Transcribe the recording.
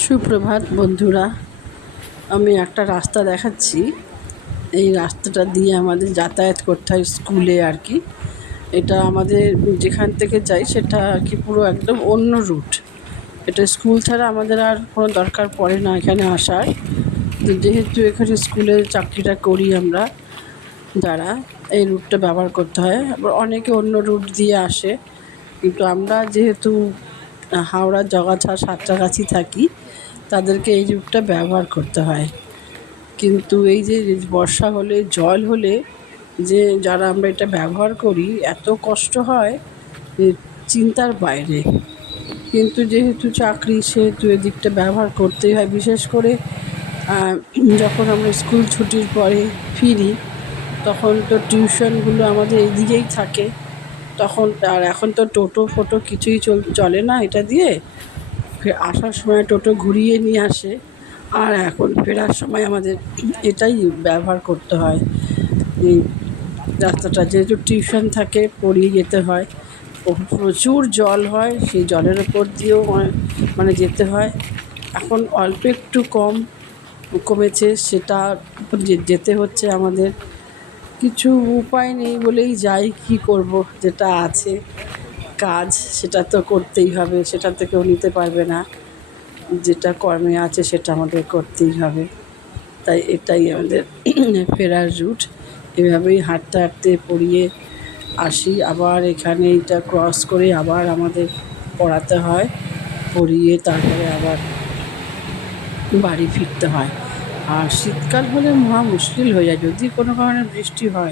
সুপ্রভাত বন্ধুরা, আমি একটা রাস্তা দেখাচ্ছি। এই রাস্তাটা দিয়ে আমাদের যাতায়াত করতে হয় স্কুলে আর কি। এটা আমাদের যেখান থেকে যাই সেটা আর কি পুরো একদম অন্য রুট। এটা স্কুল ছাড়া আমাদের আর কোনো দরকার পড়ে না এখানে আসার। তো যেহেতু এখানে স্কুলে চাকরিটা করি আমরা যারা, এই রুটটা ব্যবহার করতে হয়। আবার অনেকে অন্য রুট দিয়ে আসে, কিন্তু আমরা যেহেতু হাওড়া, জগাছা, সাঁতরাগাছি থাকি, তাদেরকে এই রুটটা ব্যবহার করতে হয়। কিন্তু এই যে বর্ষা হলে, জল হলে যে যারা আমরা এটা ব্যবহার করি, এত কষ্ট হয় যে চিন্তার বাইরে। কিন্তু যেহেতু চাকরি, সেহেতু এদিকটা ব্যবহার করতেই হয়। বিশেষ করে যখন আমরা স্কুল ছুটির পরে ফিরি, তখন তো টিউশনগুলো আমাদের এইদিকেই থাকে। তখন আর এখন তো টোটো ফোটো কিছুই চলে না এটা দিয়ে। আসার সময় টোটো ঘুরিয়ে নিয়ে আসে, আর এখন ফেরার সময় আমাদের এটাই ব্যবহার করতে হয়। এই রাস্তাটা যেহেতু টিউশন থাকে, পড়িয়ে যেতে হয়, প্রচুর জল হয়, সেই জলের ওপর দিয়েও মানে যেতে হয়। এখন অল্প একটু কমেছে, সেটা যেতে হচ্ছে আমাদের। কিছু উপায় নেই বলেই যাই, কি করব, যেটা আছে কাজ সেটা তো করতেই হবে, সেটা তো কেউ নিতে পারবে না। যেটা কর্মে আছে সেটা আমাদের করতেই হবে। তাই এটাই আমাদের ফেরার রুট। এভাবেই হাঁটতে হাঁটতে পড়িয়ে আসি, আবার এখানে এটা ক্রস করে আবার আমাদের পড়াতে হয়, পড়িয়ে তারপরে আবার বাড়ি ফিরতে হয়। আর শীতকাল হলে মহা মুশকিল হয়ে যায়, যদি কোনো কারণে বৃষ্টি হয়।